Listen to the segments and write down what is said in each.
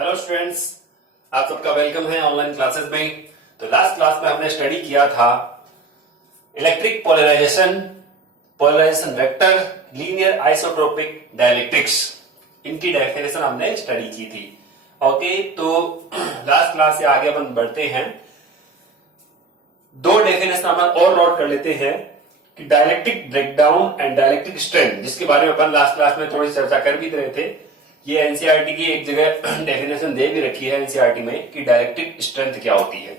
Hello students, आप सबका welcome है ऑनलाइन क्लासेस में। तो लास्ट क्लास में हमने स्टडी किया था electric polarisation, polarisation vector, linear isotropic dielectrics. इनकी डेफिनेशन हमने स्टडी की थी। ओके, तो लास्ट क्लास से आगे अपन बढ़ते हैं। दो डेफिनेशन हम और नोट कर लेते हैं कि dielectric breakdown and dielectric strength, जिसके बारे में अपन लास्ट क्लास में थोड़ी चर्चा कर भी रहे थे। ये एनसीईआरटी की एक जगह डेफिनेशन दे भी रखी है एनसीईआरटी में कि डाइलेक्ट्रिक स्ट्रेंथ क्या होती है।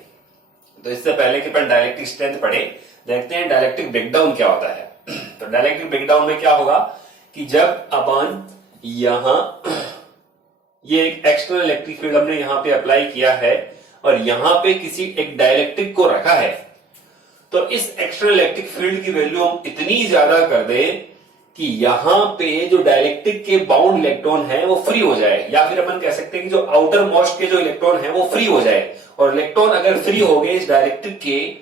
तो इससे पहले कि अपन डाइलेक्ट्रिक स्ट्रेंथ पढ़े, देखते हैं डाइलेक्ट्रिक ब्रेकडाउन क्या होता है। तो डाइलेक्ट्रिक ब्रेकडाउन में क्या होगा कि जब अपन यहां ये एक एक्सटर्नल इलेक्ट्रिक फील्ड हमने यहां पे अप्लाई किया है और यहां पे किसी एक डाइलेक्ट्रिक को रखा है, तो इस एक्सटर्नल इलेक्ट्रिक फील्ड की वैल्यू हम इतनी ज्यादा कर दें कि यहां पे जो डाइलेक्ट्रिक के बाउंड इलेक्ट्रॉन है वो फ्री हो जाए, या फिर अपन कह सकते हैं कि जो आउटर मोस्ट के जो इलेक्ट्रॉन है वो फ्री हो जाए। और इलेक्ट्रॉन अगर फ्री हो गए इस डाइलेक्ट्रिक के,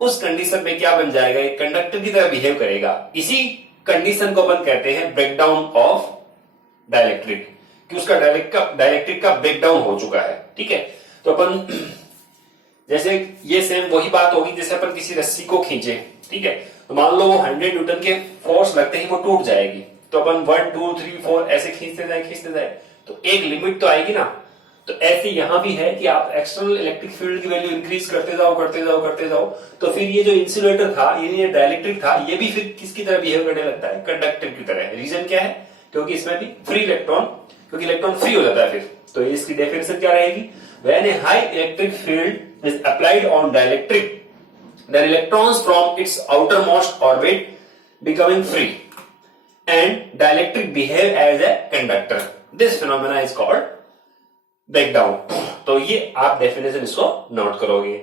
उस कंडीशन में क्या बन जाएगा, एक कंडक्टर की तरह बिहेव करेगा। इसी कंडीशन को अपन कहते हैं ब्रेकडाउन ऑफ डाइलेक्ट्रिक, कि उसका डाइलेक्ट्रिक का ब्रेकडाउन हो चुका है। ठीक है, तो अपन जैसे ये सेम वही बात होगी जैसे अपन किसी रस्सी को खींचे। ठीक है, तो मान लो वो 100 न्यूटन के फोर्स लगते ही वो टूट जाएगी, तो अपन 1 2 3 4 ऐसे खींचते जाए तो एक लिमिट तो आएगी ना। तो ऐसे यहां भी है कि आप एक्सटर्नल इलेक्ट्रिक फील्ड की वैल्यू इंक्रीज करते जाओ, तो फिर ये जो इंसुलेटर था, ये डाइलेक्ट्रिक था, ये भी फिर किसकी तरह बिहेव करने लगता है, कंडक्टर की तरह। रीजन क्या है, क्योंकि इसमें भी फ्री इलेक्ट्रॉन, क्योंकि इलेक्ट्रॉन फ्री हो जाता है फिर। तो इसकी डेफिनेशन क्या रहेगी, when A high electric field is applied on dielectric, then electrons from its outermost orbit becoming free and dielectric behave as a conductor. This phenomena is called breakdown. तो ये आप डेफिनेशन इसको नोट करोगे।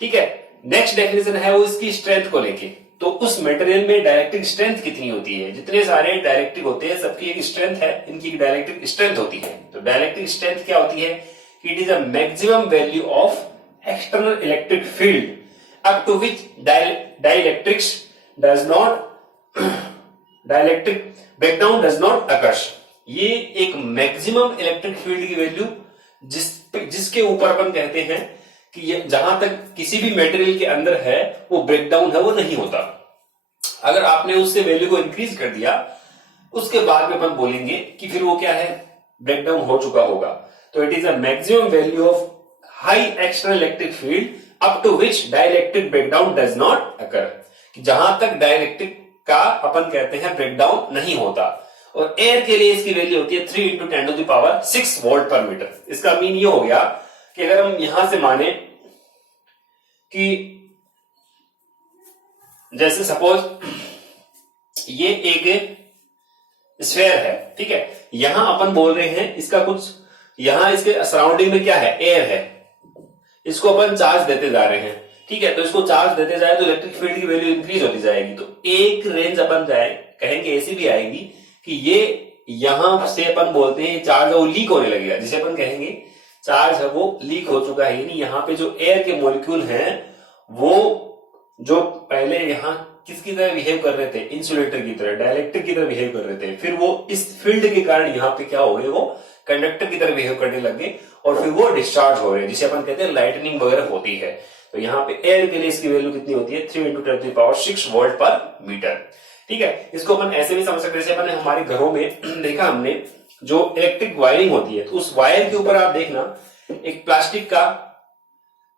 ठीक है, next definition है वो इसकी स्ट्रेंथ को लेके। तो उस मटेरियल में डाइलेक्ट्रिक स्ट्रेंथ कितनी होती है, जितने सारे डाइलेक्ट्रिक होते हैं सबकी एक स्ट्रेंथ है, इनकी एक डाइलेक्ट्रिक स्ट्रेंथ होती है। तो डाइलेक्ट्रिक स्ट्रेंथ क्या होती है, it is a maximum value of external electric field up to which dielectric breakdown does not occur. ये एक मैक्सिमम इलेक्ट्रिक फील्ड की वैल्यू जिसके ऊपर अपन कहते हैं कि ये जहां तक किसी भी मटेरियल के अंदर है वो ब्रेकडाउन है वो नहीं होता। अगर आपने उससे वैल्यू को इंक्रीज कर दिया, उसके बाद में अपन बोलेंगे कि फिर वो क्या है, ब्रेकडाउन हो चुका होगा। तो it is a maximum value of high external electric field up to which dielectric breakdown does not occur, कि जहां तक डाइलेक्ट्रिक का अपन कहते हैं ब्रेकडाउन नहीं होता। और एयर के लिए इसकी वैल्यू होती है 3 × 10⁶ वोल्ट पर मीटर। इसका मीन ये हो गया कि अगर हम यहां से माने कि जैसे सपोज ये एक स्फेयर है, ठीक है, यहां अपन बोल रहे हैं इसका कुछ, यहां इसके सराउंडिंग में क्या है, एयर है, इसको अपन चार्ज देते जा रहे हैं। ठीक है, तो इसको चार्ज देते जाए तो इलेक्ट्रिक फील्ड की वैल्यू इंक्रीज होती जाएगी। तो एक रेंज अपन जाए कहेंगे ऐसी भी आएगी कि ये यहां से अपन बोलते हैं चार्ज है वो लीक होने लगेगा, जिसे अपन कहेंगे चार्ज है वो लीक हो चुका है। यानी यहाँ पे जो एयर के मॉलिक्यूल हैं वो जो पहले यहाँ किसकी तरह बिहेव कर रहे थे, इंसुलेटर की तरह, डाइलेक्ट्रिक की तरह बिहेव कर रहे थे, फिर वो इस फील्ड के कारण यहाँ पे क्या हो गए, वो कंडक्टर की तरह बिहेव करने लग गए और फिर वो डिस्चार्ज हो रहे हैं, जिसे अपन कहते हैं लाइटनिंग वगैरह होती है। तो यहाँ पे एयर के लिए इसकी वैल्यू कितनी होती है, 3 × 10⁶ वोल्ट पर मीटर। ठीक है, इसको अपन ऐसे भी समझ सकते हैं, जैसे अपन हमारे घरों में देखा हमने जो इलेक्ट्रिक वायरिंग होती है, तो उस वायर के ऊपर आप देखना एक प्लास्टिक का,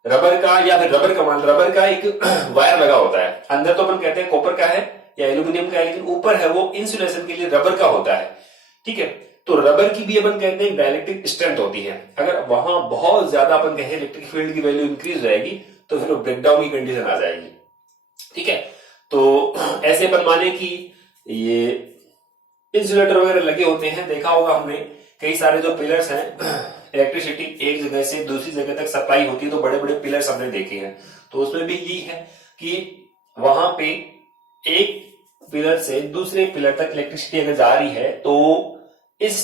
रबर का, या फिर रबर का एक वायर लगा होता है। अंदर तो अपन कहते हैं कॉपर का है या एल्यूमिनियम का है, लेकिन ऊपर है वो इंसुलेशन के लिए रबर का होता है। ठीक है, तो रबर की भी अपन कहते हैं डाइलेक्ट्रिक स्ट्रेंथ होती है। अगर वहां बहुत ज्यादा अपन कहें इलेक्ट्रिक फील्ड की वैल्यू इंक्रीज रहेगी तो फिर ब्रेकडाउन की कंडीशन आ जाएगी। ठीक है, तो ऐसे अपन माने कि ये इंसुलेटर वगैरह लगे होते हैं, देखा होगा हमने कई सारे जो पिलर्स हैं, इलेक्ट्रिसिटी एक जगह से दूसरी जगह तक सप्लाई होती है, तो बड़े बड़े पिलर्स हमने देखे हैं। तो उसमें भी यही है कि वहां पे एक पिलर से दूसरे पिलर तक इलेक्ट्रिसिटी अगर जा रही है तो इस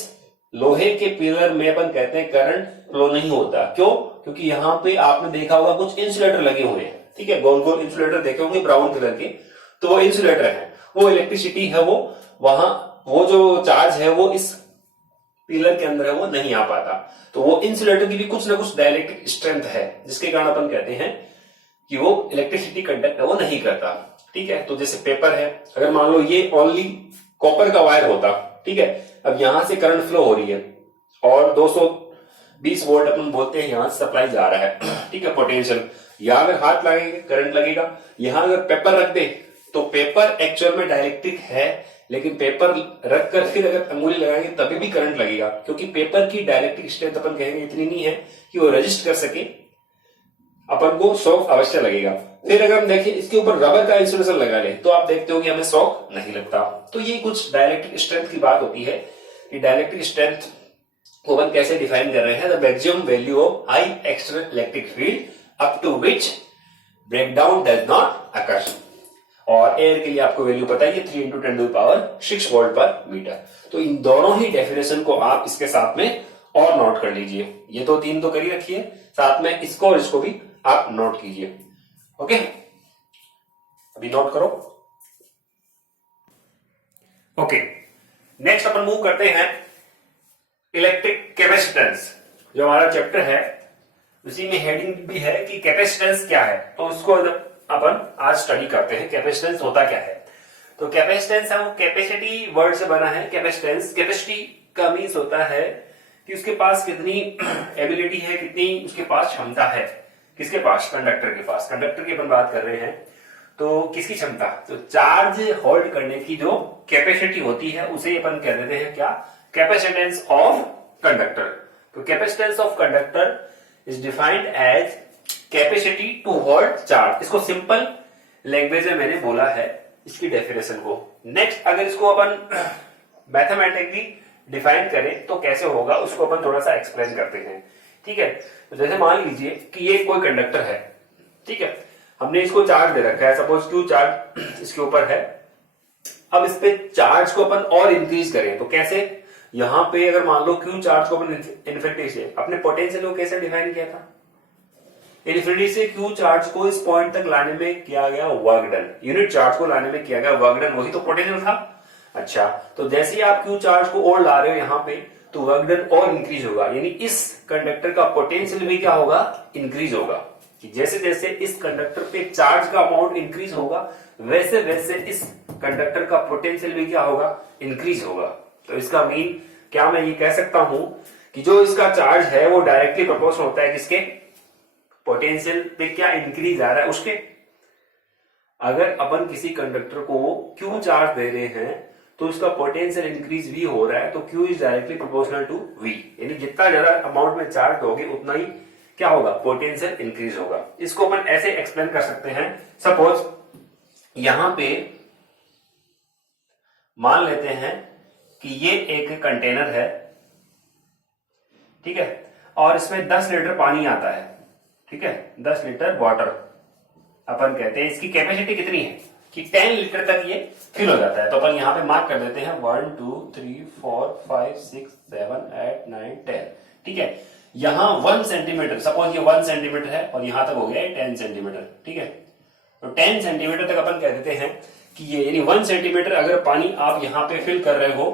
लोहे के पिलर में अपन कहते हैं करंट फ्लो नहीं होता। क्यों? क्योंकि यहाँ पे आपने देखा होगा कुछ इंसुलेटर लगे हुए हैं। ठीक है, गोल गोल इंसुलेटर देखे होंगे ब्राउन कलर के, तो वो इंसुलेटर है, वो इलेक्ट्रिसिटी है वो वहां, वो जो चार्ज है वो इस पिलर के अंदर है वो नहीं आ पाता। तो वो इंसुलेटर की भी कुछ ना कुछ डाइलेक्ट्रिक स्ट्रेंथ है, जिसके कारण अपन कहते हैं कि वो इलेक्ट्रिसिटी कंडक्ट वो नहीं करता। ठीक है, तो जैसे पेपर है, अगर मान लो ये ओनली कॉपर का वायर होता, ठीक है, अब यहां से करंट फ्लो हो रही है और 220 वोल्ट अपन बोलते हैं यहां से सप्लाई जा रहा है, ठीक है, पोटेंशियल, यहां अगर हाथ लगेंगे करंट लगेगा, यहां अगर पेपर रख दे तो पेपर एक्चुअल में डाइलेक्ट्रिक है, लेकिन पेपर रख कर फिर अगर अंगुली लगाएंगे तभी भी करंट लगेगा, क्योंकि पेपर की डाइलेक्ट्रिक स्ट्रेंथ अपन कहेंगे इतनी नहीं है कि वो रेजिस्ट कर सके, अपन को शॉक अवश्य लगेगा। फिर अगर हम देखें इसके ऊपर रबर का इंसुलेशन लगा ले तो आप देखते हो कि हमें शॉक नहीं लगता। तो ये कुछ डाइलेक्ट्रिक स्ट्रेंथ की बात होती है कि डाइलेक्ट्रिक स्ट्रेंथ को अपन कैसे डिफाइन कर रहे हैं, the maximum value of high external electric field up to which breakdown does not occur. और एयर के लिए आपको वैल्यू पता है 3 × 10⁶ वोल्ट पर मीटर। तो इन दोनों ही डेफिनेशन को आप इसके साथ में और नोट कर लीजिए, ये तो 3 तो कर ही रखिए, साथ में इसको और इसको भी आप नोट कीजिए। ओके, अभी नोट करो। ओके, नेक्स्ट अपन मूव करते हैं इलेक्ट्रिक कैपेसिटेंस। जो हमारा चैप्टर है उसी में हेडिंग भी है कि कैपेसिटेंस क्या है, तो उसको अपन आज स्टडी करते हैं कैपेसिटेंस होता क्या है। तो कैपेसिटेंस है वो कैपेसिटी वर्ड से बना है। कैपेसिटेंस, कैपेसिटी का मीन्स होता है कि उसके पास कितनी एबिलिटी है, कितनी उसके पास क्षमता है। किसके पास? कंडक्टर के पास। कंडक्टर की अपन बात कर रहे हैं, तो किसकी क्षमता? तो चार्ज होल्ड करने की जो कैपेसिटी होती है उसे अपन कह देते हैं क्या? Capacitance of conductor. तो capacitance of conductor is defined as capacity to hold charge. इसको सिंपल लैंग्वेज में मैंने बोला है इसकी डेफिनेशन को। नेक्स्ट अगर इसको अपन मैथमेटिकली डिफाइन करें तो कैसे होगा उसको अपन थोड़ा सा एक्सप्लेन करते हैं। ठीक है, तो जैसे मान लीजिए कि ये कोई कंडक्टर है, ठीक है, हमने इसको चार्ज दे रखा है, सपोज क्यू चार्ज इसके ऊपर है। अब इस पे चार्ज को अपन और इंक्रीज करें तो कैसे? यहां पे अगर मान लो क्यू चार्ज को अपन इन्फिनिटी से अपने पोटेंशियल को कैसे डिफाइन किया था? इन्फिनिटी से क्यू चार्ज को इस पॉइंट तक लाने में किया गया वर्क डन, यूनिट चार्ज को लाने में किया गया वर्क डन, वही तो पोटेंशियल था। अच्छा, तो जैसे ही आप क्यू चार्ज को और ला रहे हो यहाँ पे तो वर्क डन और इंक्रीज होगा, यानी इस कंडक्टर का पोटेंशियल भी क्या होगा? इंक्रीज होगा। कि जैसे जैसे इस कंडक्टर पे चार्ज का अमाउंट इंक्रीज होगा वैसे वैसे इस कंडक्टर का पोटेंशियल भी क्या होगा? इंक्रीज होगा। तो इसका मीन क्या मैं ये कह सकता हूं कि जो इसका चार्ज है वो डायरेक्टली प्रोपोर्शनल होता है किसके? पोटेंशियल पे क्या इंक्रीज आ रहा है उसके। अगर अपन किसी कंडक्टर को क्यू चार्ज दे रहे हैं तो उसका पोटेंशियल इंक्रीज वी हो रहा है, तो Q is directly proportional to V, यानी जितना ज्यादा अमाउंट में चार्ज दोगे उतना ही क्या होगा? पोटेंशियल इंक्रीज होगा। इसको अपन ऐसे एक्सप्लेन कर सकते हैं, सपोज यहां पे मान लेते हैं कि ये एक कंटेनर है, ठीक है, और इसमें 10 लीटर पानी आता है, ठीक है, 10 लीटर वाटर अपन कहते हैं। इसकी कैपेसिटी कितनी है कि 10 लीटर तक ये फिल हो जाता है। तो अपन यहां पे मार्क कर देते हैं 1 2 3 4 5 6 7 8 9 10, ठीक है। यहां 1 सेंटीमीटर, सपोज ये 1 सेंटीमीटर है और यहां तक हो गया 10 सेंटीमीटर, ठीक है। तो 10 सेंटीमीटर तक अपन कह देते हैं कि ये, यानी 1 सेंटीमीटर अगर पानी आप यहां पे फिल कर रहे हो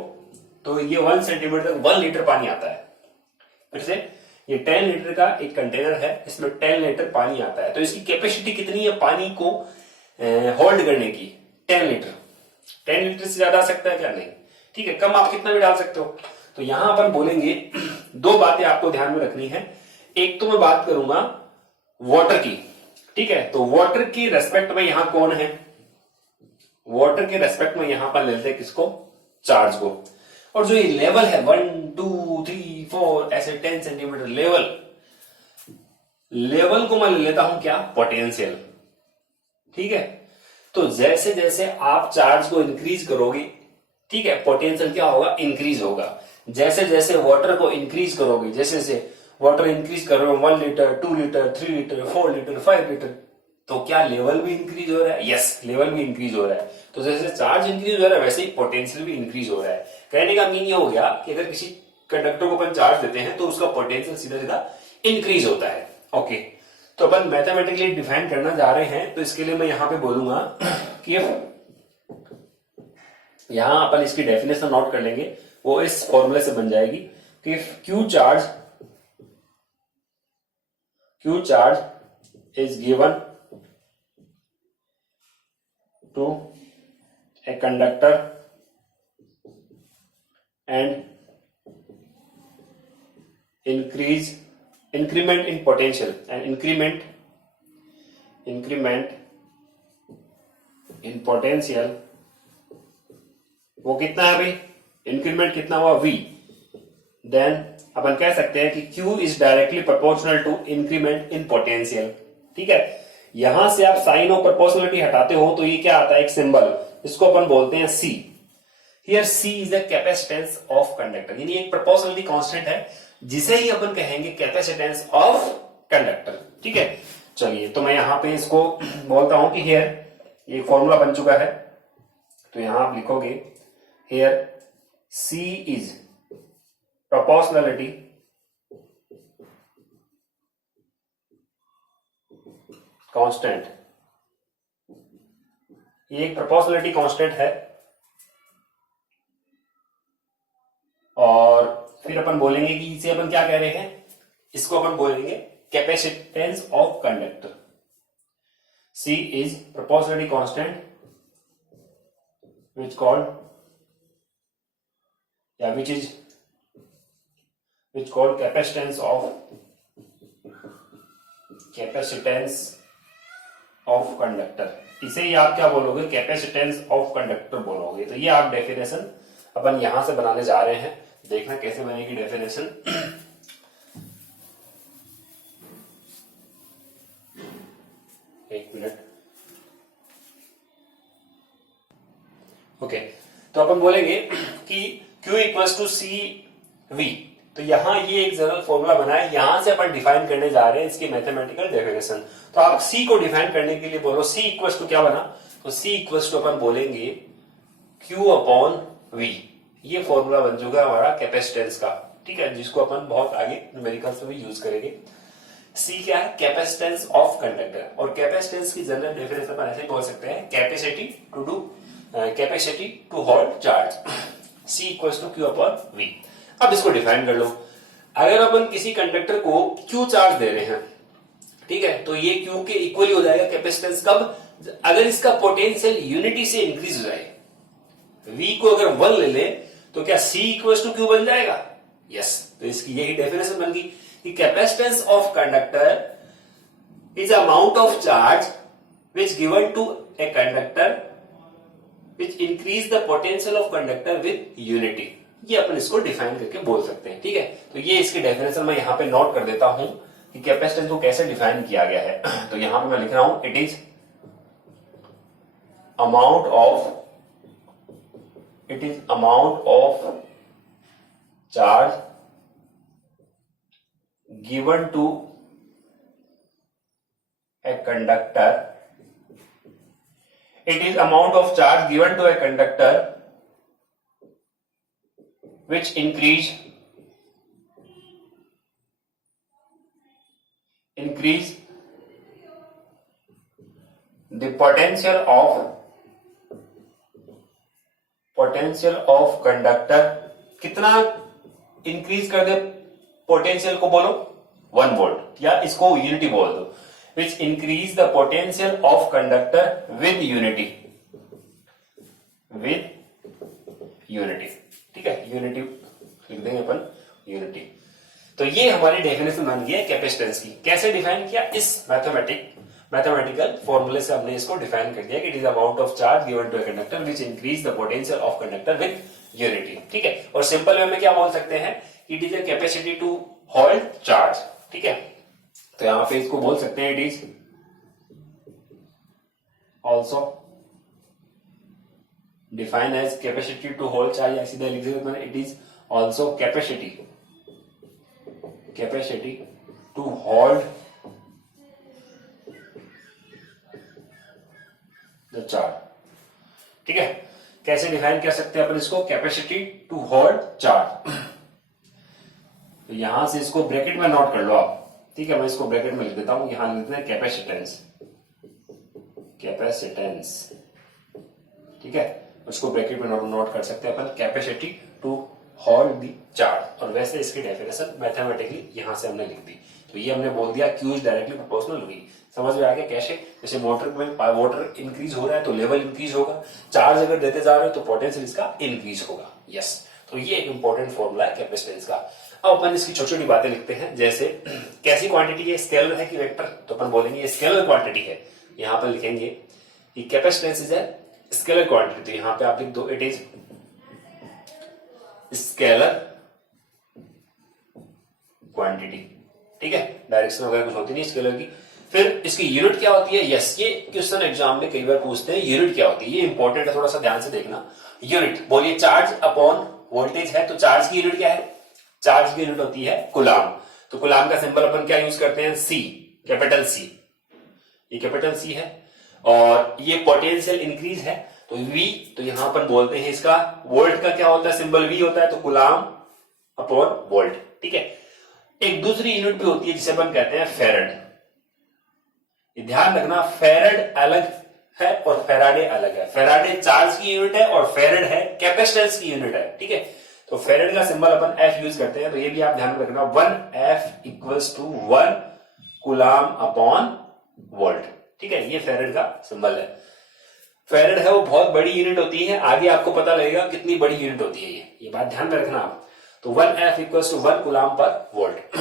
तो ये 1 सेंटीमीटर तक 1 लीटर पानी आता है। फिर से ये 10 लीटर का एक कंटेनर है, इसमें 10 लीटर पानी आता है। तो इसकी कैपेसिटी कितनी है पानी को होल्ड करने की? 10 लीटर। 10 लीटर से ज्यादा आ सकता है क्या? नहीं, ठीक है, कम आप कितना भी डाल सकते हो। तो यहां अपन बोलेंगे दो बातें आपको ध्यान में रखनी है। एक तो मैं बात करूंगा वाटर की, ठीक है, तो वाटर की रेस्पेक्ट में यहां कौन है? वाटर के रेस्पेक्ट में यहां पर लेते हैं किसको? चार्ज को। और जो ये लेवल है 1 2 3 4 ऐसे 10 सेंटीमीटर लेवल को मैं ले लेता हूं क्या? पोटेंशियल, ठीक है। तो जैसे जैसे आप चार्ज को इंक्रीज करोगे, ठीक है, पोटेंशियल क्या होगा? इंक्रीज होगा। जैसे जैसे वाटर को इंक्रीज करोगे, जैसे जैसे वाटर इंक्रीज कर रहे हो 1 litre 2 litre 3 litre 4 litre 5 litre, तो क्या लेवल भी इंक्रीज हो रहा है? यस, लेवल भी इंक्रीज हो रहा है। तो जैसे चार्ज इंक्रीज हो रहा है वैसे ही पोटेंशियल भी इंक्रीज हो रहा है। कहने का मीन ये हो गया कि अगर किसी कंडक्टर को अपन चार्ज देते हैं तो उसका पोटेंशियल सीधा सीधा इंक्रीज होता है। ओके, तो अपन मैथमेटिकली डिफाइन करना जा रहे हैं, तो इसके लिए मैं यहां पे बोलूंगा कि यहां अपन इसकी डेफिनेशन नोट कर लेंगे, वो इस फॉर्मूले से बन जाएगी कि Q charge is given to a conductor and increment in potential and increment in potential वो कितना है भाई, इंक्रीमेंट कितना हुआ V, देन अपन कह सकते हैं कि Q is directly proportional to increment in potential. ठीक है, यहां से आप साइन ऑफ प्रोपोर्शनलिटी हटाते हो तो ये क्या आता है, एक सिंबल, इसको अपन बोलते हैं C। Here C is the capacitance of conductor, यानी एक प्रोपोर्शनलिटी कांस्टेंट है जिसे ही अपन कहेंगे कैपेसिटेंस ऑफ कंडक्टर। ठीक है, चलिए तो मैं यहां पे इसको बोलता हूं कि हियर ये फॉर्मूला बन चुका है, तो यहां आप लिखोगे here C is proportionality constant, ये एक प्रोपोर्शनलिटी कांस्टेंट है। और फिर अपन बोलेंगे कि इसे अपन क्या कह रहे हैं, इसको अपन बोलेंगे capacitance of conductor. C is proportionality constant which called capacitance of conductor। इसे ही आप क्या बोलोगे, कैपेसिटेंस ऑफ कंडक्टर बोलोगे। तो ये आप डेफिनेशन अपन यहां से बनाने जा रहे हैं, देखना कैसे बनेगी डेफिनेशन। एक मिनट, ओके, तो अपन बोलेंगे कि Q equals to C V. तो यहां ये एक जनरल फॉर्मूला बना है, यहां से अपन डिफाइन करने जा रहे हैं इसकी मैथमेटिकल डेफिनेशन। तो आप C को डिफाइन करने के लिए बोलो, C इक्वल्स टू क्या बना, तो C इक्वल्स टू अपन बोलेंगे Q अपॉन V। ये फॉर्मूला बन चुका हमारा कैपेसिटेंस का। ठीक है, जिसको अपन बहुत आगे न्यूमेरिकल्स में भी यूज करेंगे। C क्या है, कैपेसिटेंस ऑफ कंडक्टर। और कैपेसिटेंस की जनरल डेफिनेशन अपन ऐसे बोल सकते हैं, capacity to hold charge. C equals to Q upon V। अब इसको डिफाइन कर लो, अगर अपन किसी कंडक्टर को Q चार्ज दे रहे हैं, ठीक है, तो ये Q के इक्वली हो जाएगा कैपेसिटेंस कब, अगर इसका पोटेंशियल यूनिटी से इंक्रीज हो जाए। V को अगर 1 ले ले तो क्या C इक्वल्स टू Q बन जाएगा, यस। तो इसकी यही डेफिनेशन बन गई कि capacitance of conductor is amount of charge which given to a conductor which increase the potential of conductor with unity. ये अपन इसको डिफाइन करके बोल सकते हैं। ठीक है, तो ये इसकी डेफिनेशन मैं यहां पे नोट कर देता हूं कि कैपेसिटेंस को कैसे डिफाइन किया गया है। तो यहां पे मैं लिख रहा हूं, it is amount of charge given to a conductor, it is amount of charge given to a conductor which increase the potential of conductor। कितना इंक्रीज कर दे पोटेंशियल को, बोलो 1 वोल्ट, या इसको यूनिटी बोल दो, विच increase the potential of conductor with unity. ठीक है, यूनिटी लिख देंगे अपन, यूनिटी। तो ये हमारी डेफिनेशन बन गई है कैपेसिटेंस की। कैसे डिफाइन किया, इस मैथमेटिकल फॉर्मूले से हमने इसको डिफाइन कर दिया कि it is amount of charge given to a conductor which increase the potential of conductor with unity. ठीक है, और सिंपल वे में क्या बोल सकते हैं, it is a capacity to hold charge. ठीक है, तो यहां पे इसको बोल सकते हैं, it is also define as capacity to hold charge, या सीधा लिख सकते हैं, it is also capacity to hold the charge. ठीक है, कैसे डिफाइन कर सकते हैं अपन इसको, कैपेसिटी टू होल्ड चार्ज। तो यहां से इसको ब्रैकेट में नोट कर लो आप। ठीक है, मैं इसको ब्रैकेट में लिख देता हूं, यहां लिखते हैं कैपेसिटेंस। ठीक है, उसको ब्रैकेट में नोट कर सकते हैं अपन, capacity to hold the charge, और वैसे इसकी डेफिनेशन मैथमेटिकली यहां से हमने लिख दी। तो ये हमने बोल दिया Q is directly proportional V। समझ में आ गया कैसे? जैसे मोटर में वाटर इंक्रीज हो रहा है तो लेवल इंक्रीज होगा, चार्ज अगर देते जा रहे हो तो पोटेंशियल इसका इंक्रीज होगा। यस, तो ये एक इंपॉर्टेंट फॉर्मूला है कैपेसिटेंस का। अब अपन इसकी छोटी छोटी बातें लिखते हैं, जैसे कैसी क्वांटिटी है, स्केलर है कि वेक्टर? तो अपन बोलेंगे ये स्केलर क्वांटिटी है। यहां पर लिखेंगे कि capacitance is a scalar quantity, तो यहां पे आप लिख दो इट इज स्केलर क्वांटिटी। ठीक है, डायरेक्शन वगैरह कुछ होती नहीं स्केलर की। फिर इसकी यूनिट क्या होती है? यस, ये क्वेश्चन एग्जाम में कई बार पूछते हैं, यूनिट क्या होती है, ये इंपॉर्टेंट है, थोड़ा सा ध्यान से देखना। यूनिट बोलिए, चार्ज अपॉन वोल्टेज है, तो चार्ज की यूनिट क्या है? चार्ज की यूनिट होती है कुलाम। तो कुलाम का सिंबल अपन क्या यूज करते हैं? सी, कैपिटल सी। ये कैपिटल सी है, और ये पोटेंशियल इंक्रीज है तो V, तो यहां पर बोलते हैं इसका वोल्ट का क्या होता है? सिंबल V होता है, तो कुलाम अपॉन वोल्ट। ठीक है, एक दूसरी यूनिट भी होती है जिसे अपन कहते हैं फेरेड। ध्यान रखना, फेरेड अलग है और फेराडे अलग है। फेराडे चार्ज की यूनिट है और फेरेड है कैपेसिटेंस की यूनिट है। ठीक है, तो फेरेड का सिंबल अपन F यूज करते हैं, तो ये भी आप ध्यान रखना, 1F equals to 1 coulomb upon volt. ठीक है, ये फेरेड का सिंबल है। फेरेड है वो बहुत बड़ी यूनिट होती है, आगे आपको पता लगेगा कितनी बड़ी यूनिट होती है ये बात ध्यान में रखना आप। तो 1F इक्वल्स टू 1 कुलाम पर वोल्ट।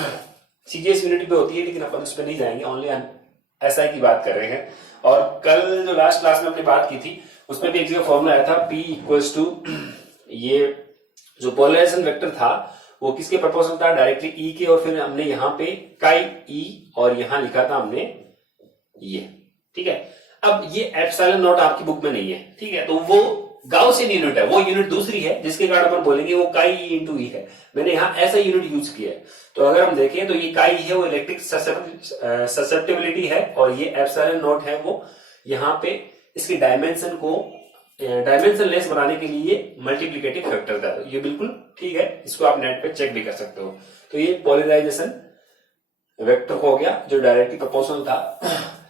सीजीएस यूनिट पे होती है, लेकिन अपन उस पर नहीं जाएंगे, ओनली एसआई की बात कर रहे हैं। और कल जो लास्ट क्लास में हमने बात की थी उसमें भी एक जगह फॉर्मूला आया था, P इक्वल्स टू, ये जो पोलराइजेशन वेक्टर था वो किसके प्रोपोर्शनल था? डायरेक्टली E के, और फिर हमने यहाँ पे काई E और यहां लिखा था हमने ये। ठीक है, अब ये एप्सिलॉन नॉट आपकी बुक में नहीं है। ठीक है, तो वो गाउसियन यूनिट है, वो यूनिट दूसरी है जिसके कारण अपन बोलेंगे वो काई E इंटू E है। मैंने यहाँ ऐसा यूनिट यूज किया है, तो अगर हम देखें तो ये काई है वो इलेक्ट्रिक ससेप्टिबिलिटी है, और ये एप्सिलॉन नॉट है वो यहाँ पे इसकी डायमेंशन को डायमेंशन लेस बनाने के लिए मल्टीप्लीकेटिव फैक्टर था। तो ये बिल्कुल ठीक है, इसको आप नेट पे चेक भी कर सकते हो। तो ये पोलराइजेशन वेक्टर हो गया जो डायरेक्टली प्रोपोर्शनल था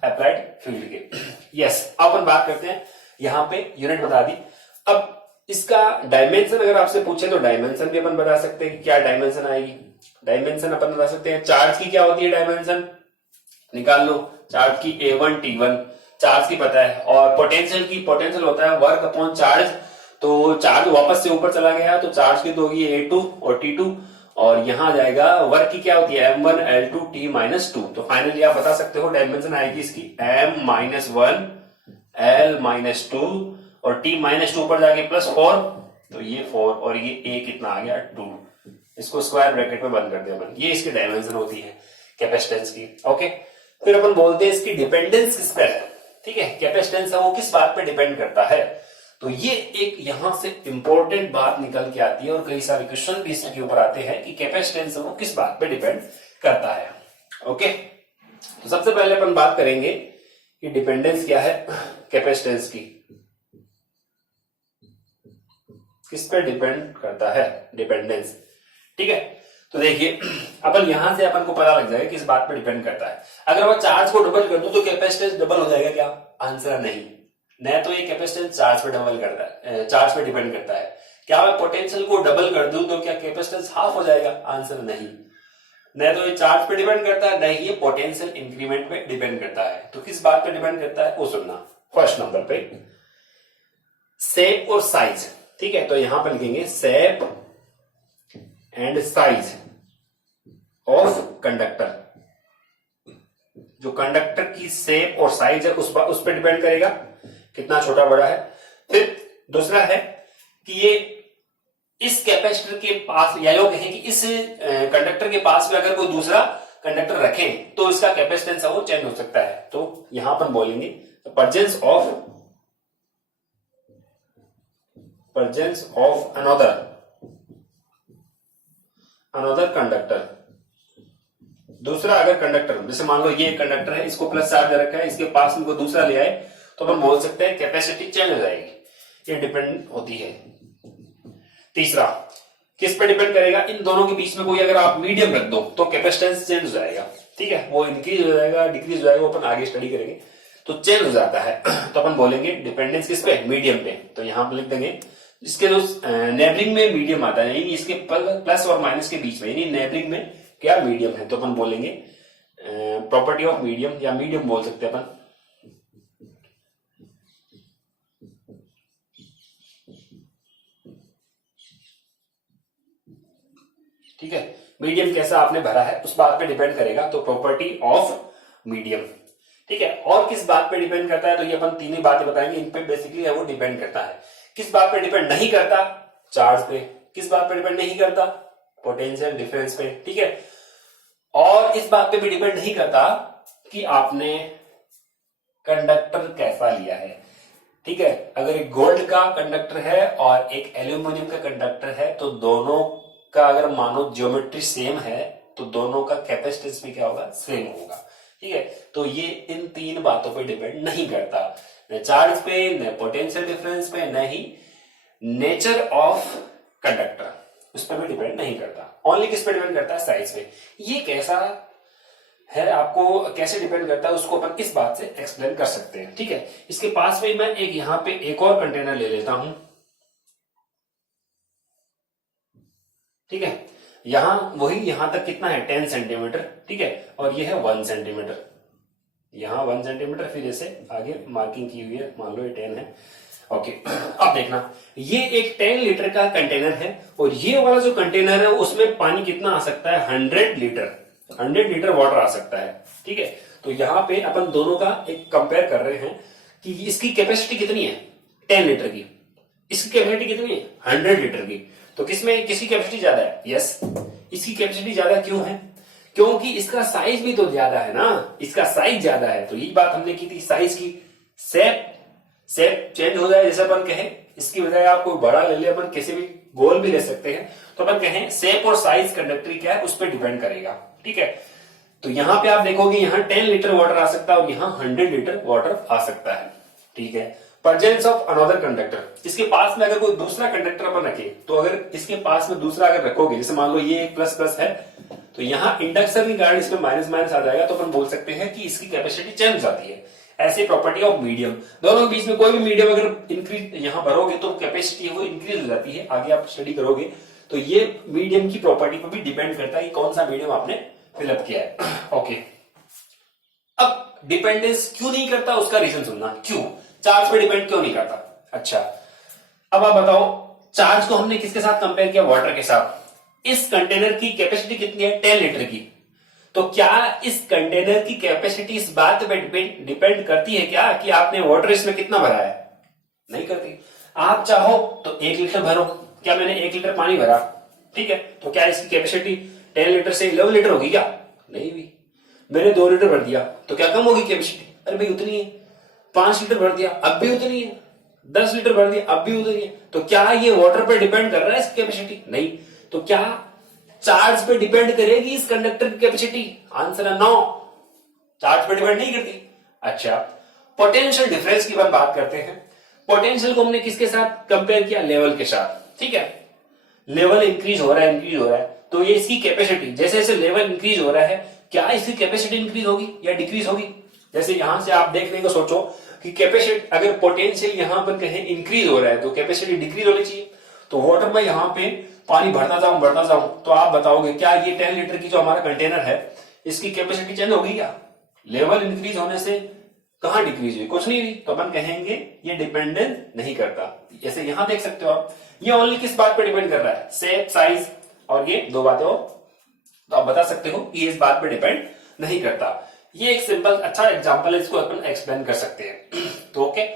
अप्लाइड फील्ड के। यस, अपन बात करते हैं, यहाँ पे यूनिट बता दी। अब इसका डायमेंशन अगर आपसे पूछे तो डायमेंशन भी अपन बता सकते हैं कि क्या डायमेंशन आएगी। डायमेंशन अपन बता सकते हैं, चार्ज की क्या होती है डायमेंशन, निकाल लो। चार्ज की A1 T1 चार्ज की पता है, और पोटेंशियल की, पोटेंशियल होता है वर्क अपॉन चार्ज। तो चार्ज वापस से ऊपर चला गया तो चार्ज की तो होगी A2 और T2, और यहां जाएगा वर्क की क्या होती है M1 L2 T-2। तो फाइनली आप बता सकते हो डायमेंशन आएगी इसकी M-1 L-2 और T-2 पर जाके +4, तो ये 4 और ये A कितना आ गया 2। इसको स्क्वायर ब्रैकेट में बंद कर दिया अपन। ये इसकी डायमेंशन होती है कैपेसिटेंस की। ओके, फिर अपन बोलते हैं इसकी डिपेंडेंस किस पर है। ठीक है, कैपेसिटेंस है वो किस बात पे डिपेंड करता है। तो ये एक यहां से इंपॉर्टेंट बात निकल के आती है, और कई सारे क्वेश्चन भी इसके ऊपर आते हैं कि कैपेसिटेंस वो किस बात पे डिपेंड करता है। ओके, तो सबसे पहले अपन बात करेंगे कि डिपेंडेंस क्या है कैपेसिटेंस की, किस पे डिपेंड करता है डिपेंडेंस। ठीक है, तो देखिए अपन यहां से अपन को पता लग जाएगा किस बात पे डिपेंड करता है। अगर मैं चार्ज को डबल कर दूं तो कैपेसिटेंस डबल हो जाएगा क्या? आंसर नहीं, न तो ये कैपेसिटेंस चार्ज पे डबल करता है, चार्ज पे डिपेंड करता है। क्या मैं पोटेंशियल को डबल कर दूं तो क्या कैपेसिटेंस हाफ हो जाएगा? आंसर नहीं, न तो ये चार्ज पे डिपेंड करता है, न ही ये पोटेंशियल इंक्रीमेंट पे डिपेंड करता है। तो किस बात पे डिपेंड करता है वो सुनना। फर्स्ट नंबर पे शेप और साइज। ठीक है, तो यहां पर लिखेंगे shape and size of conductor. जो कंडक्टर की शेप और साइज है उस पर डिपेंड करेगा कितना छोटा बड़ा है। फिर दूसरा है कि ये इस कैपेसिटर के पास, या योग है कि इस कंडक्टर के पास में अगर कोई दूसरा कंडक्टर रखें तो इसका कैपेसिटेंस है वो चेंज हो सकता है। तो यहां पर बोलेंगे प्रेजेंस ऑफ अनदर कंडक्टर। दूसरा अगर कंडक्टर, जैसे मान लो ये कंडक्टर है, इसको प्लस चार्ज रखा है, इसके पास में कोई दूसरा ले आए तो अपन बोल सकते हैं कैपेसिटी चेंज हो जाएगी। ये डिपेंड होती है। तीसरा किस पे डिपेंड करेगा? इन दोनों के बीच में कोई अगर आप मीडियम रख दो तो कैपेसिटेंस चेंज हो जाएगा। ठीक है, वो इंक्रीज हो जाएगा डिक्रीज हो जाएगा, वो अपन आगे स्टडी करेंगे, तो चेंज हो जाता है। तो अपन बोलेंगे डिपेंडेंस किस पे? मीडियम पे। तो यहां पर लिख देंगे इसके नेबरिंग में मीडियम आता है, यानी इसके प्लस और माइनस के बीच में, यानी नेबरिंग में क्या मीडियम है, तो अपन बोलेंगे प्रॉपर्टी ऑफ मीडियम, या मीडियम बोल सकते हैं अपन। ठीक है, मीडियम कैसा आपने भरा है उस बात पे डिपेंड करेगा, तो प्रॉपर्टी ऑफ मीडियम। ठीक है, और किस बात पे डिपेंड करता है, तो ये अपन तीन ही बातें बताएंगे, इन पे बेसिकली है वो डिपेंड करता है। किस बात पे डिपेंड नहीं करता, चार्ज पे। किस बात पे डिपेंड नहीं करता, पोटेंशियल डिफरेंस पे। ठीक है, और इस बात पे भी डिपेंड नहीं करता कि आपने कंडक्टर कैसा लिया है। ठीक है, अगर एक गोल्ड का कंडक्टर है और एक एल्यूमिनियम का कंडक्टर है, तो दोनों का अगर मानो ज्योमेट्री सेम है, तो दोनों का कैपेसिटेंस भी क्या होगा, सेम होगा। ठीक है, तो ये इन तीन बातों पे डिपेंड नहीं करता, न चार्ज पे, न पोटेंशियल डिफरेंस पे, न ही नेचर ऑफ कंडक्टर, उस पर भी डिपेंड नहीं करता। ओनली किस पे डिपेंड करता है, साइज पे। ये कैसा है, आपको कैसे डिपेंड करता है, उसको अपन इस बात से एक्सप्लेन कर सकते हैं। ठीक है, इसके पास में मैं एक यहां पे एक और कंटेनर ले लेता हूं। ठीक है, यहां वही, यहां तक कितना है, 10 सेंटीमीटर। ठीक है, और ये है 1 सेंटीमीटर, यहां 1 सेंटीमीटर, फिर इसे आगे मार्किंग की हुई है, मान लो ये 10 है। ओके, अब देखना, ये एक 10 लीटर का कंटेनर है, और ये वाला जो कंटेनर है उसमें पानी कितना आ सकता है, 100 लीटर, 100 लीटर वाटर आ सकता है। ठीक है, तो यहां पे अपन दोनों का एक कंपेयर कर रहे हैं कि इसकी कैपेसिटी कितनी है, 10 लीटर की, इसकी कैपेसिटी कितनी है, 100 लीटर की। तो किसमें किसकी कैपेसिटी ज्यादा है, यस, इसकी कैपेसिटी ज्यादा क्यों है, क्योंकि इसका साइज भी तो ज्यादा है ना, इसका साइज ज्यादा है। तो यही बात हमने की थी साइज की। शेप चेंज हो जाए, जैसे अपन कहें इसकी बजाय आप कोई बड़ा ले ले, अपन किसी भी गोल भी ले सकते हैं, तो अपन कहें शेप और साइज कंडक्टर क्या है उस पर डिपेंड करेगा। ठीक है, तो यहां पे आप देखोगे यहां 10 लीटर वाटर आ सकता है और यहां 100 लीटर वाटर आ सकता है। ठीक है, प्रेजेंस ऑफ अनदर कंडक्टर, इसके पास में अगर कोई दूसरा कंडक्टर अपन रखे, तो अगर इसके पास में दूसरा अगर रखोगे, जैसे मान लो ये एक प्लस प्लस है, तो यहां इंडक्शन के कारण इसमें माइनस माइनस आ जाएगा, तो अपन बोल सकते हैं कि इसकी कैपेसिटी चेंज हो जाती है। ऐसे प्रॉपर्टी ऑफ मीडियम, दोनों के बीच में कोई भी मीडियम अगर इंक्रीज यहां भरोगे तो कैपेसिटी वो इंक्रीज हो जाती है। आगे आप स्टडी करोगे तो ये मीडियम की प्रॉपर्टी पर भी डिपेंड करता है कि कौन सा मीडियम आपने फिलअप किया है। ओके, अब डिपेंडेंस क्यों नहीं करता उसका रीजन सुनना, क्यों चार्ज पे डिपेंड क्यों नहीं करता। अच्छा, अब आप बताओ, चार्ज को हमने किसके साथ कंपेयर किया, वाटर के साथ। इस कंटेनर की कैपेसिटी कितनी है, 10 लीटर की, तो क्या इस कंटेनर की कैपेसिटी इस बात पे डिपेंड करती है क्या कि आपने वाटर इसमें कितना भरा है, नहीं करती। आप चाहो तो 1 लीटर भरो, क्या मैंने 1 लीटर पानी भरा, ठीक है, तो क्या इसकी कैपेसिटी 10 लीटर से 11 लीटर होगी क्या, नहीं हुई। मैंने 2 लीटर भर दिया तो क्या कम होगी कैपेसिटी, अरे भाई उतनी है। 5 लीटर भर दिया अब भी उतनी है, 10 लीटर भर दिया अब भी उतनी है। तो क्या ये वाटर पर डिपेंड कर रहा है इसकी कैपेसिटी, नहीं। तो क्या चार्ज पे डिपेंड करेगी इस कंडक्टर की कैपेसिटी, आंसर है नो, चार्ज पे डिपेंड नहीं करती। अच्छा, पोटेंशियल डिफरेंस की बात करते हैं। पोटेंशियल को हमने किसके साथ कंपेयर किया, लेवल के साथ। ठीक है, लेवल इंक्रीज हो रहा है, तो ये इसकी कैपेसिटी, जैसे जैसे लेवल इंक्रीज हो रहा है, क्या इसकी कैपेसिटी इंक्रीज होगी या डिक्रीज होगी। जैसे यहां से आप देखने को सोचो कि कैपेसिटी, अगर पोटेंशियल यहां पर कहें इंक्रीज हो रहा है तो कैपेसिटी डिक्रीज होनी चाहिए। तो वाटर में यहां पे पानी भरता जाऊं, तो आप बताओगे क्या ये 10 लीटर की जो हमारा कंटेनर है इसकी कैपेसिटी चेंज होगी क्या, लेवल इंक्रीज होने से कहां डिक्रीज हुई, कुछ नहीं हुई। तो अपन कहेंगे ये डिपेंडेंट नहीं करता। जैसे यहां देख सकते हो आप, ये ओनली किस बात पे डिपेंड कर रहा है, शेप, साइज, और ये 2 बातें और, तो आप बता सकते हो कि इस बात पे डिपेंड नहीं करता। ये एक सिंपल अच्छा एग्जांपल है, इसको अपन एक्सप्लेन कर सकते हैं। तो ओके,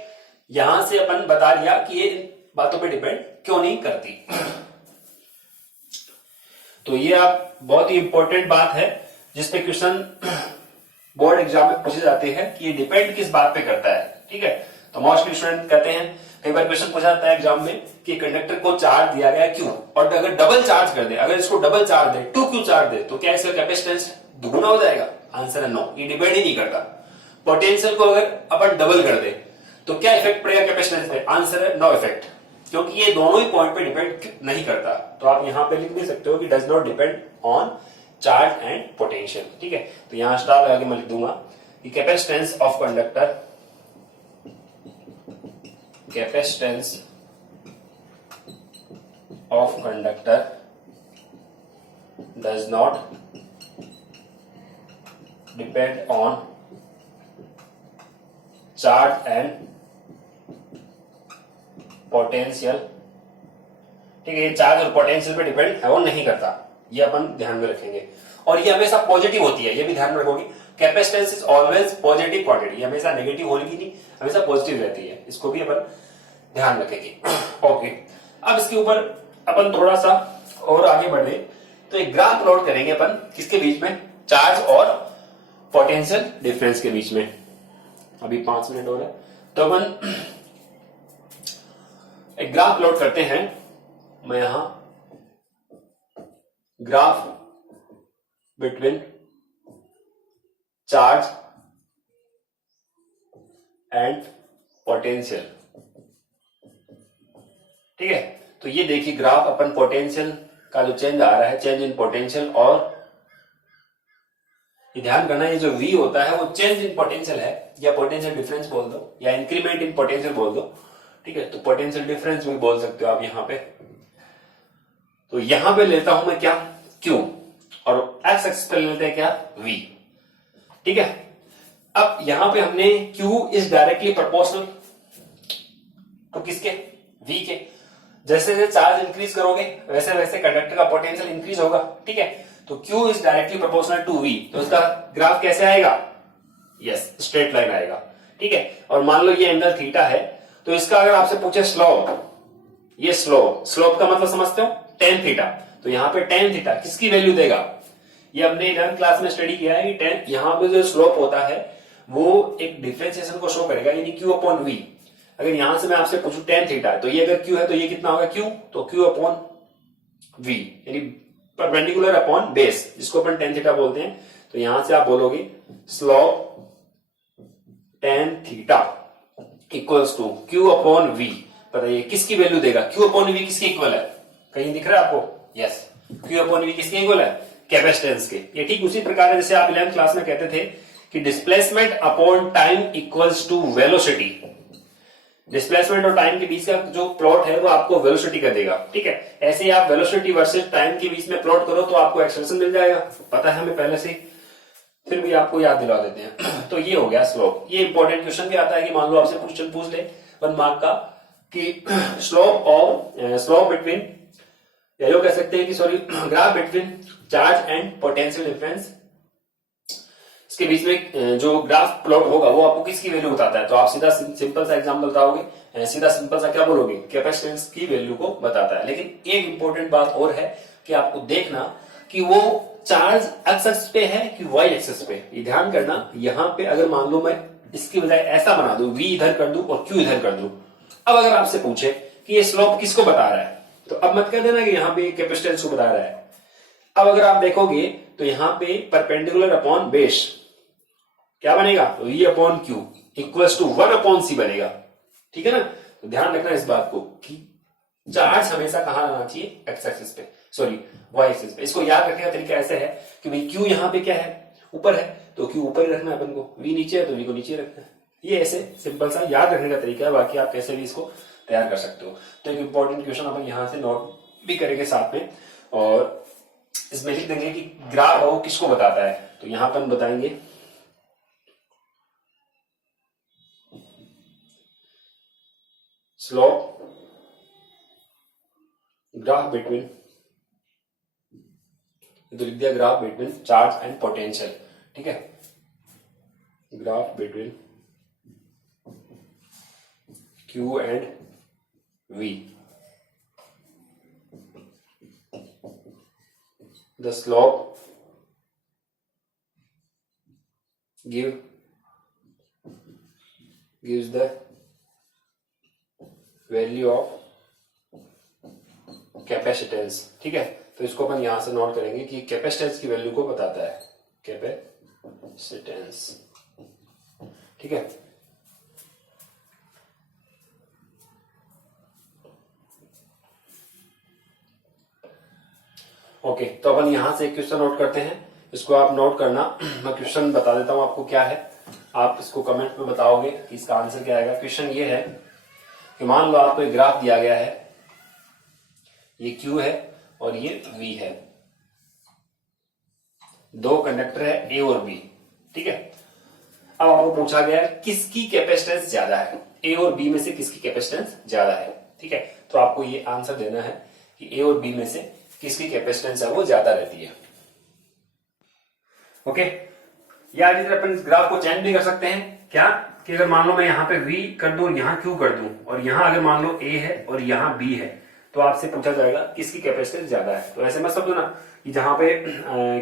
यहां से अपन बता दिया कि ये बातों पे डिपेंड क्यों नहीं करती। तो ये आप बहुत ही इंपॉर्टेंट बात है जिसपे क्वेश्चन बोर्ड एग्जाम में पूछे जाते हैं कि ये डिपेंड किस बात पे करता है। ठीक है, तो मोस्ट स्टूडेंट कहते हैं, कई बार क्वेश्चन पूछा जाता है एग्जाम में कि कंडक्टर को चार्ज दिया गया क्यों, और अगर डबल चार्ज कर दे, अगर इसको डबल चार्ज दे, 2Q चार्ज दे, तो क्या इसका कैपेसिटेंस दुगुना हो जाएगा, आंसर है नो, ये डिपेंड ही नहीं करता। पोटेंशियल को अगर अपन डबल कर दे तो क्या इफेक्ट पड़ेगा कैपेसिटेंस पे, आंसर है नो इफेक्ट, क्योंकि ये दोनों ही पॉइंट पे डिपेंड नहीं करता। तो आप यहां पे लिख भी सकते हो कि does not depend on charge and potential. ठीक है, तो यहां स्टार लगा के मैं लिख दूंगा कि capacitance of conductor, capacitance of conductor does not depend on charge and potential. ठीक है, ये चार्ज और पोटेंशियल पे डिपेंड है वो नहीं करता, ये अपन ध्यान में रखेंगे। और ये हमेशा पॉजिटिव होती है, ये भी ध्यान में रखोगे। Capacitance is always positive quantity, हमेशा नेगेटिव होगी नहीं, हमेशा पॉजिटिव रहती है, इसको भी अपन ध्यान रखेंगे। ओके, अब इसके ऊपर अपन थोड़ा सा और आगे बढ़े तो एक ग्राफ प्लॉट करेंगे अपन, किसके बीच में, चार्ज और पोटेंशियल डिफरेंस के बीच में। अभी 5 मिनट हो रहा है, तो अपन एक ग्राफ प्लॉट करते हैं। मैं यहां graph between charge and potential. ठीक है, तो ये देखिए ग्राफ अपन पोटेंशियल का जो चेंज आ रहा है, चेंज इन पोटेंशियल, और ये ध्यान करना ये जो V होता है वो चेंज इन पोटेंशियल है, या पोटेंशियल डिफरेंस बोल दो, या इंक्रीमेंट इन पोटेंशियल बोल दो। ठीक है, तो पोटेंशियल डिफरेंस भी बोल सकते हो आप यहां पे। तो यहां पे लेता हूं मैं क्या, Q, और एक्स एक्सिस पे लेते हैं क्या, V। ठीक है, अब यहां पे हमने Q इज डायरेक्टली प्रोपोर्शनल तो किसके, V के। जैसे जैसे चार्ज इंक्रीज करोगे वैसे वैसे कंडक्टर का पोटेंशियल इंक्रीज होगा। ठीक है, तो Q is directly proportional to V, तो इसका ग्राफ कैसे आएगा, यस, स्ट्रेट लाइन आएगा। ठीक है, और मान लो ये एंगल थीटा है, तो इसका अगर आपसे पूछे स्लोप, ये स्लोप का मतलब समझते हो, टेन थीटा, तो यहाँ पे टेन थीटा किसकी वैल्यू देगा, ये हमने 11th क्लास में स्टडी किया है कि टेन, यहाँ पे जो स्लोप होता है वो एक डिफरेंशिएशन को शो करेगा, यानी Q अपॉन V। अगर यहां से मैं आपसे पूछूं टेन थीटा है, तो ये अगर Q है तो ये कितना होगा Q, तो Q अपॉन V, यानी परपेंडिकुलर अपॉन बेस, जिसको अपन टेन थीटा बोलते हैं। तो यहां से आप बोलोगे slope tan theta equals to Q upon V। बताइए किसकी वैल्यू देगा, Q अपॉन V किसके इक्वल है, कहीं दिख रहा है आपको, यस, Q अपॉन V किसके इक्वल है, कैपेसिटेंस के। ये ठीक उसी प्रकार है जैसे आप 11th क्लास में कहते थे कि displacement upon time equals to velocity. Displacement और टाइम के बीच का जो प्लॉट है वो आपको वेलोसिटी का देगा। ठीक है, ऐसे ही आप वेलोसिटी वर्सेस टाइम के बीच में प्लॉट करो तो आपको एक्सप्रेशन मिल जाएगा, पता है हमें पहले से, फिर भी आपको याद दिला देते हैं। तो ये हो गया स्लोप। ये इंपॉर्टेंट क्वेश्चन भी आता है कि मान लो आपसे क्वेश्चन पूछ ले 1 मार्क का कि स्लोप बिटवीन, या यो कह सकते हैं कि sorry, graph between charge and potential difference, इसके बीच में जो ग्राफ प्लॉट होगा वो आपको किसकी वैल्यू बताता है। तो आप सीधा सिंपल सा एग्जांपल बताओगे, सीधा सिंपल सा क्या बोलोगे, कैपेसिटेंस की वैल्यू को बताता है। लेकिन एक इंपॉर्टेंट बात और है कि आपको देखना कि वो चार्ज एक्स एक्सिस पे है कि वाई एक्सिस पे, ये ध्यान करना। यहां पे अगर मान लो मैं इसकी बजाय ऐसा बना दूं, V इधर कर दूं और Q इधर कर दूं, अब अगर आपसे पूछे कि ये स्लोप किसको बता रहा है, तो अब मत कह देना कि यहाँ पे कैपेसिटेंस को बता रहा है। अब अगर आप देखोगे तो यहाँ पे परपेंडिकुलर अपॉन बेस क्या बनेगा, तो V upon Q equals to 1 upon C बनेगा। ठीक है ना, तो ध्यान रखना इस बात को कि चार्ज हमेशा कहां लाना चाहिए, एक्स एक्सिस पे, सॉरी वाई एक्सिस पे। इसको याद रखने का तरीका ऐसे है कि भाई Q यहाँ पे क्या है, ऊपर है, तो Q ऊपर ही रखना है अपन को, V नीचे है तो V को नीचे रखना है। ये ऐसे सिंपल सा याद रखने का तरीका है, बाकी आप कैसे भी इसको तैयार कर सकते हो। तो एक इंपॉर्टेंट क्वेश्चन अपन यहां से नोट भी करेंगे साथ में, और इसमें लिख देंगे कि ग्राफ वो किसको बताता है। तो यहां पर बताएंगे स्लोप ग्राफ बिटवीन, तो लिख दिया graph between charge and potential. ठीक है, graph between Q and V, the slope gives the value of capacitance. ठीक है, तो इसको अपन यहां से नोट करेंगे कि कैपेसिटेंस की वैल्यू को बताता है, कैपेसिटेंस। ठीक है, ओके, तो अपन यहां से एक क्वेश्चन नोट करते हैं, इसको आप नोट करना। मैं क्वेश्चन बता देता हूं आपको क्या है, आप इसको कमेंट में बताओगे कि इसका आंसर क्या आएगा। क्वेश्चन ये है कि मान लो आपको एक ग्राफ दिया गया है ये Q है और ये V है, दो कंडक्टर है A और B, ठीक है। अब आपको पूछा गया है किसकी कैपेसिटेंस ज्यादा है, A और B में से किसकी कैपेसिटेंस ज्यादा है, ठीक है। तो आपको ये आंसर देना है कि A और B में से किसकी कैपेसिटेंस है वो ज्यादा रहती है, ओके। या इस तरह अपन इस ग्राफ को चेंज भी कर सकते हैं क्या, कि अगर मान लो मैं यहाँ पे V कर दूं और यहाँ Q कर दूं, और यहाँ अगर मान लो A है और यहाँ B है, तो आपसे पूछा जाएगा किसकी कैपेसिटेंस ज्यादा है। तो ऐसे मत समझो ना कि जहां पे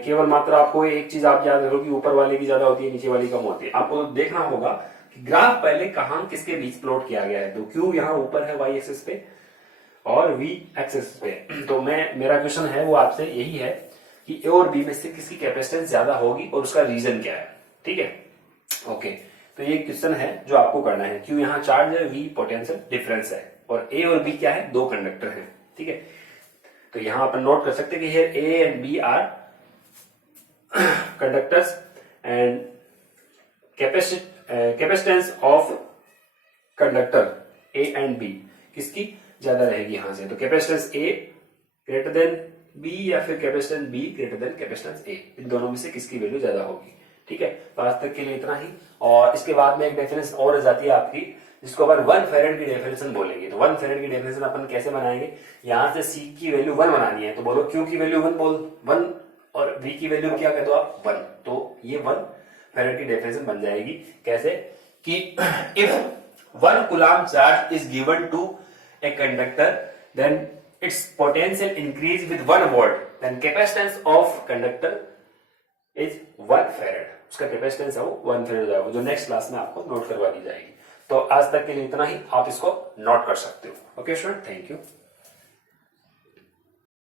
केवल मात्र आपको एक चीज आप याद रखो कि ऊपर वाले की ज्यादा होती है, नीचे वाली कम होती है। आपको देखना होगा कि ग्राफ पहले कहां किसके बीच प्लॉट किया गया है। तो Q यहाँ ऊपर है वाई एक्सिस पे और V एक्सिस पे। तो मेरा क्वेश्चन है वो आपसे यही है कि A और B में से किसकी कैपेसिटेंस ज्यादा होगी और उसका रीजन क्या है, ठीक है, ओके। तो ये क्वेश्चन है जो आपको करना है। Q यहाँ चार्ज है, V पोटेंशियल डिफरेंस है, और A और B क्या है, दो कंडक्टर हैं, ठीक है। तो यहां अपन नोट कर सकते हैं कि here A and B are conductors and capacitance of conductor A and B किसकी ज्यादा रहेगी यहां से। तो capacitance A greater than B या फिर capacitance B greater than capacitance A, इन दोनों में से किसकी वैल्यू ज्यादा होगी, ठीक है। तो आज तक के लिए इतना ही, और इसके बाद में एक डेफिनेशन और जाती है आपकी, जिसको अपन 1 फेरेड की डेफिनेशन बोलेंगे। तो 1 फेरेड की डेफिनेशन अपन कैसे बनाएंगे, यहां से C की वैल्यू 1 बनानी है, तो बोलो Q की वैल्यू 1 बोल 1 और V की वैल्यू क्या कह दो आप 1। तो ये 1 फेरेड की डेफिनेशन बन जाएगी। कैसे कि if 1 coulomb charge is given to a conductor then its potential increase with 1 volt, then capacitance of conductor is 1 farad। उसका कैपेसिटेंस है वो 1 फेरेड जाएगा, जो नेक्स्ट क्लास में आपको नोट करवा दी जाएगी। तो आज तक के लिए इतना ही, आप इसको नोट कर सकते हो। Okay student, thank you.